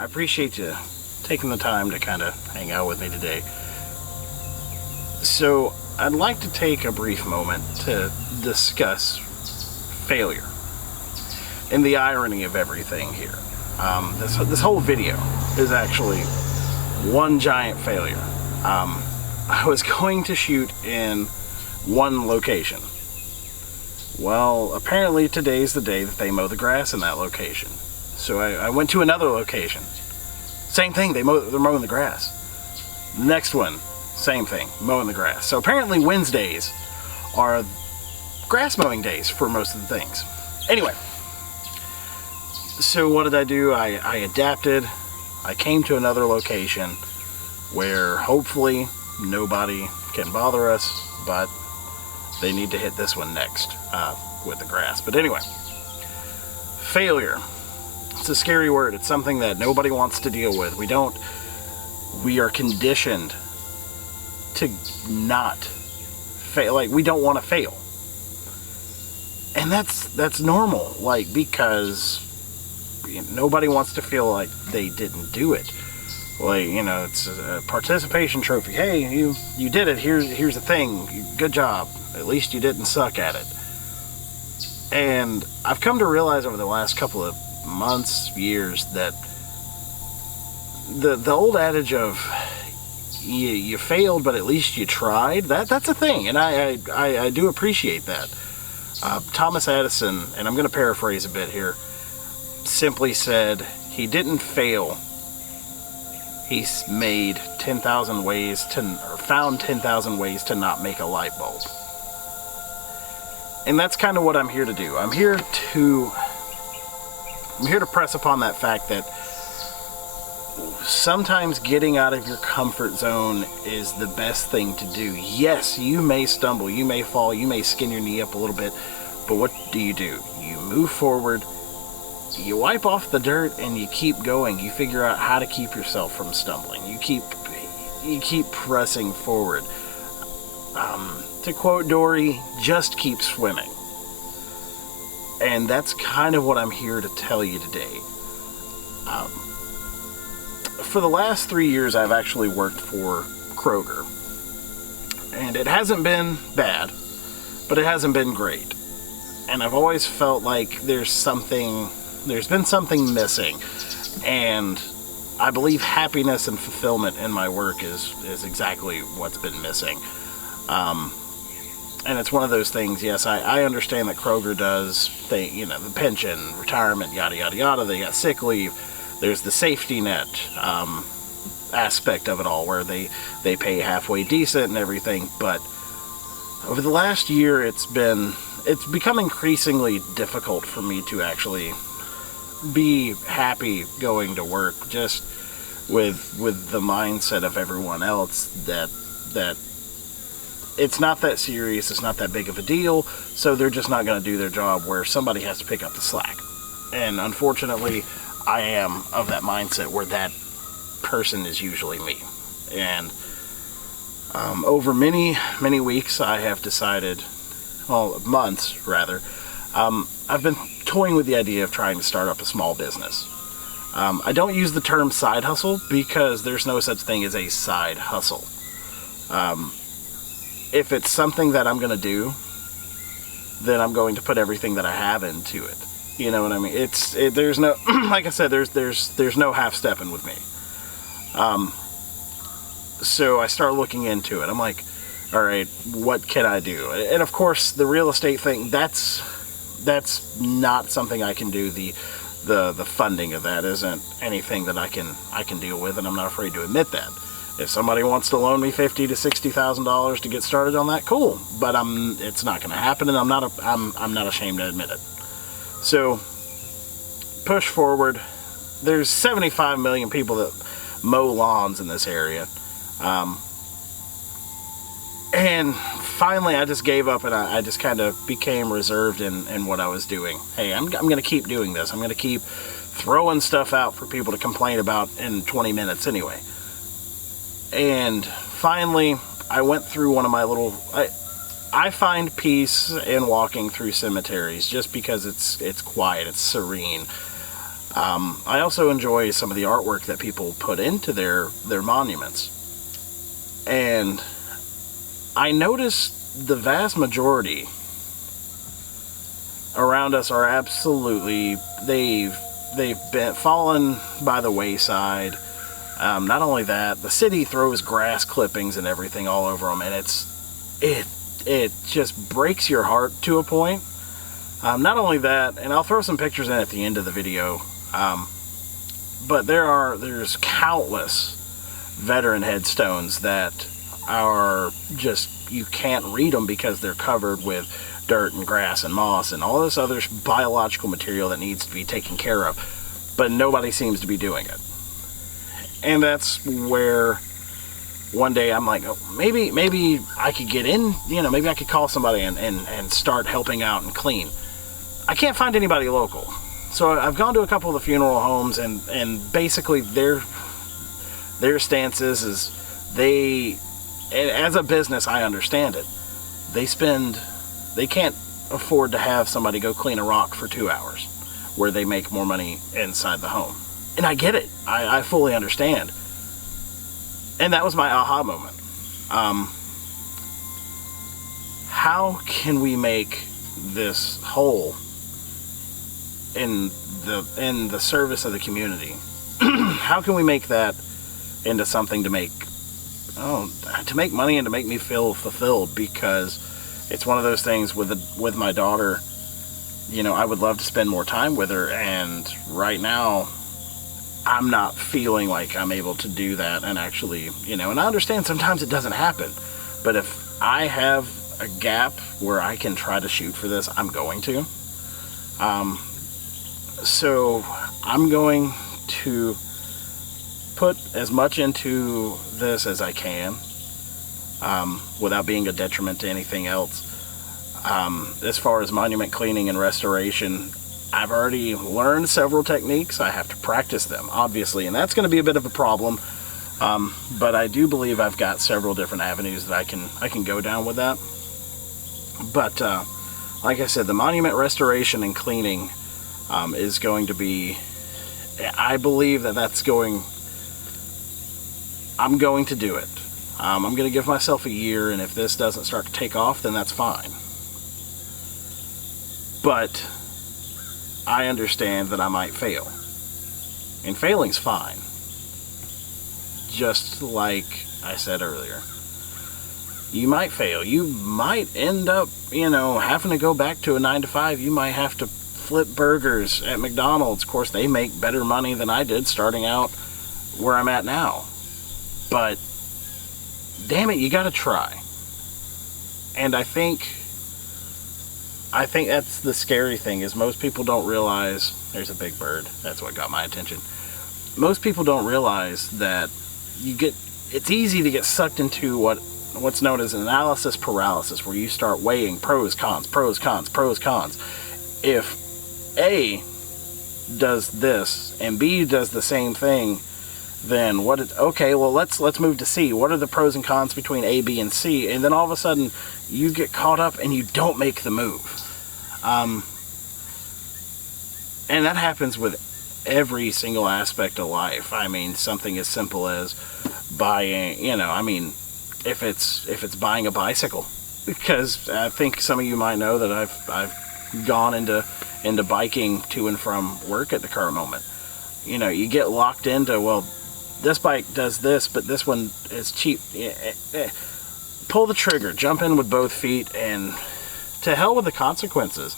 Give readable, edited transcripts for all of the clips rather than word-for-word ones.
I appreciate you taking the time to kind of hang out with me today. So, I'd like to take a brief moment to discuss failure and the irony of everything here. This whole video is actually one giant failure. I was going to shoot in one location. Well, apparently today's the day that they mow the grass in that location. So I went to another location. Same thing, they're mowing the grass. Next one, same thing, mowing the grass. So apparently Wednesdays are grass mowing days for most of the things. Anyway, so what did I do? I adapted. I came to another location where hopefully nobody can bother us, but they need to hit this one next with the grass. But anyway, failure. It's a scary word. It's something that nobody wants to deal with. We are conditioned to not fail. Like, we don't want to fail. And that's normal, like, because nobody wants to feel like they didn't do it. Like, it's a participation trophy. Hey, you did it. Here's the thing. Good job. At least you didn't suck at it. And I've come to realize over the last couple of months, years, that the old adage of you failed, but at least you tried, that's a thing, and I do appreciate that. Thomas Edison, and I'm going to paraphrase a bit here, simply said he didn't fail. He made 10,000 ways or found 10,000 ways to not make a light bulb. And that's kind of what I'm here to do. I'm here to press upon that fact that sometimes getting out of your comfort zone is the best thing to do. Yes, you may stumble, you may fall, you may skin your knee up a little bit, but what do? You move forward, you wipe off the dirt, and you keep going. You figure out how to keep yourself from stumbling. You keep pressing forward. To quote Dory, just keep swimming. And that's kind of what I'm here to tell you today. For the last 3 years, I've actually worked for Kroger. And it hasn't been bad, but it hasn't been great. And I've always felt like there's been something missing. And I believe happiness and fulfillment in my work is exactly what's been missing. And it's one of those things, yes, I understand that Kroger does, the pension, retirement, yada, yada, yada. They got sick leave. There's the safety net aspect of it all, where they pay halfway decent and everything. But over the last year, it's become increasingly difficult for me to actually be happy going to work, just with the mindset of everyone else that it's not that serious, it's not that big of a deal, so they're just not going to do their job, where somebody has to pick up the slack. And unfortunately, I am of that mindset where that person is usually me. And over many, many weeks, I have decided, months rather, I've been toying with the idea of trying to start up a small business. I don't use the term side hustle because there's no such thing as a side hustle. If it's something that I'm going to do, then I'm going to put everything that I have into it. You know what I mean? There's no, like I said, there's no half-stepping with me. So I start looking into it. I'm like, all right, what can I do? And of course, the real estate thing, that's not something I can do. The funding of that isn't anything that I can deal with, and I'm not afraid to admit that. If somebody wants to loan me $50,000 to $60,000 to get started on that, cool. But it's not going to happen, and I'm not ashamed to admit it. So push forward. There's 75 million people that mow lawns in this area, and finally I just gave up, and I just kind of became reserved in what I was doing. Hey, I'm going to keep doing this. I'm going to keep throwing stuff out for people to complain about in 20 minutes anyway. And finally, I went through one of my little... I find peace in walking through cemeteries just because it's quiet, it's serene. I also enjoy some of the artwork that people put into their monuments. And I noticed the vast majority around us are absolutely, they've been fallen by the wayside. Not only that, the city throws grass clippings and everything all over them, and it just breaks your heart to a point. Not only that, and I'll throw some pictures in at the end of the video, but there's countless veteran headstones that are just, you can't read them because they're covered with dirt and grass and moss and all this other biological material that needs to be taken care of, but nobody seems to be doing it. And that's where one day I'm like, oh, maybe I could get in, maybe I could call somebody and start helping out and clean. I can't find anybody local. So I've gone to a couple of the funeral homes, and basically their stance is they, as a business, I understand it. They can't afford to have somebody go clean a rock for 2 hours where they make more money inside the home. And I get it. I fully understand. And that was my aha moment. How can we make this whole in the service of the community? How can we make that into something to make money and to make me feel fulfilled? Because it's one of those things with my daughter, I would love to spend more time with her, and right now I'm not feeling like I'm able to do that. And actually, and I understand sometimes it doesn't happen, but if I have a gap where I can try to shoot for this, I'm going to. So I'm going to put as much into this as I can, without being a detriment to anything else. As far as monument cleaning and restoration, I've already learned several techniques. I have to practice them, obviously, and that's going to be a bit of a problem. But I do believe I've got several different avenues that I can go down with that. But like I said, the monument restoration and cleaning is going to be, I believe I'm going to do it. I'm going to give myself a year, and if this doesn't start to take off, then that's fine. But I understand that I might fail. And failing's fine. Just like I said earlier. You might fail. You might end up, having to go back to a 9-to-5. You might have to flip burgers at McDonald's. Of course, they make better money than I did starting out where I'm at now. But damn it, you gotta try. And I think that's the scary thing, is most people don't realize, there's a big bird, that's what got my attention. Most people don't realize that it's easy to get sucked into what's known as analysis paralysis, where you start weighing pros, cons, pros, cons, pros, cons. If A does this and B does the same thing, then okay, well, let's move to C. What are the pros and cons between A, B, and C? And then all of a sudden you get caught up and you don't make the move. And that happens with every single aspect of life. I mean, something as simple as buying, if it's buying a bicycle, because I think some of you might know that I've gone into biking to and from work at the current moment. You get locked into, well, this bike does this, but this one is cheap. Pull the trigger, jump in with both feet, and to hell with the consequences.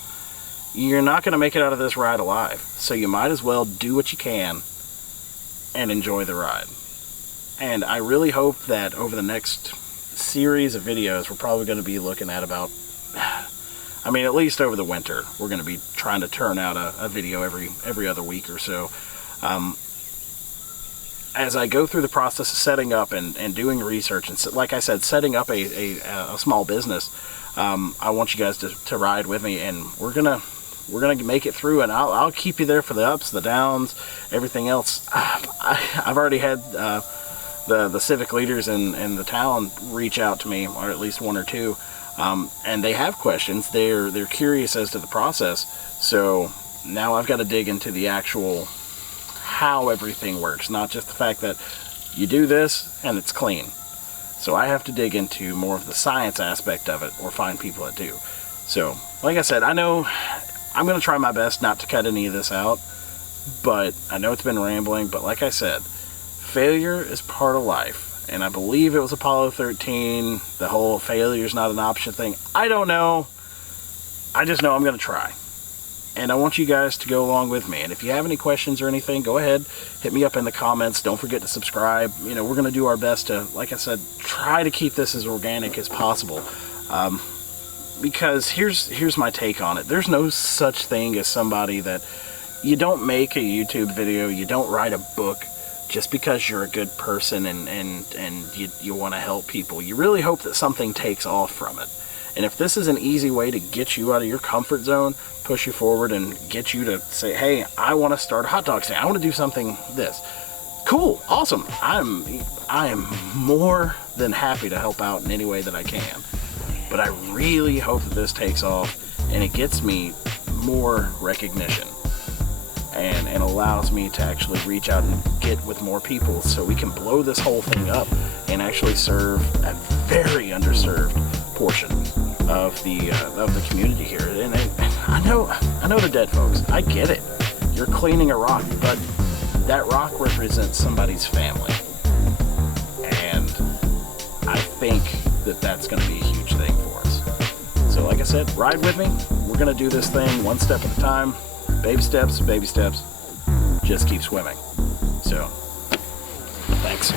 You're not going to make it out of this ride alive, so you might as well do what you can and enjoy the ride. And I really hope that over the next series of videos, we're probably going to be looking at about, at least over the winter, we're going to be trying to turn out a video every other week or so. As I go through the process of setting up and doing research, and like I said, setting up a small business, I want you guys to ride with me, and we're gonna make it through, and I'll keep you there for the ups, the downs, everything else. I've already had the civic leaders in the town reach out to me, or at least one or two, and they have questions. They're curious as to the process. So now I've got to dig into the actual how everything works, not just the fact that you do this and it's clean. So I have to dig into more of the science aspect of it, or find people that do. So, like I said, I know I'm going to try my best not to cut any of this out, but I know it's been rambling, but like I said, failure is part of life. And I believe it was Apollo 13, the whole failure's not an option thing. I don't know. I just know I'm going to try. And I want you guys to go along with me. And if you have any questions or anything, go ahead, hit me up in the comments. Don't forget to subscribe. You know, we're going to do our best to, like I said, try to keep this as organic as possible. Because here's my take on it. There's no such thing as somebody that, you don't make a YouTube video, you don't write a book just because you're a good person and you want to help people. You really hope that something takes off from it. And if this is an easy way to get you out of your comfort zone, push you forward and get you to say, hey, I want to start a hot dog stand, I want to do something this. Cool, awesome. I am more than happy to help out in any way that I can. But I really hope that this takes off and it gets me more recognition and allows me to actually reach out and get with more people so we can blow this whole thing up and actually serve a very underserved portion of the community here. And I know they're dead folks. I get it. You're cleaning a rock, but that rock represents somebody's family. And I think that that's going to be a huge thing for us. So like I said, ride with me. We're going to do this thing one step at a time. Baby steps, just keep swimming. So, thanks.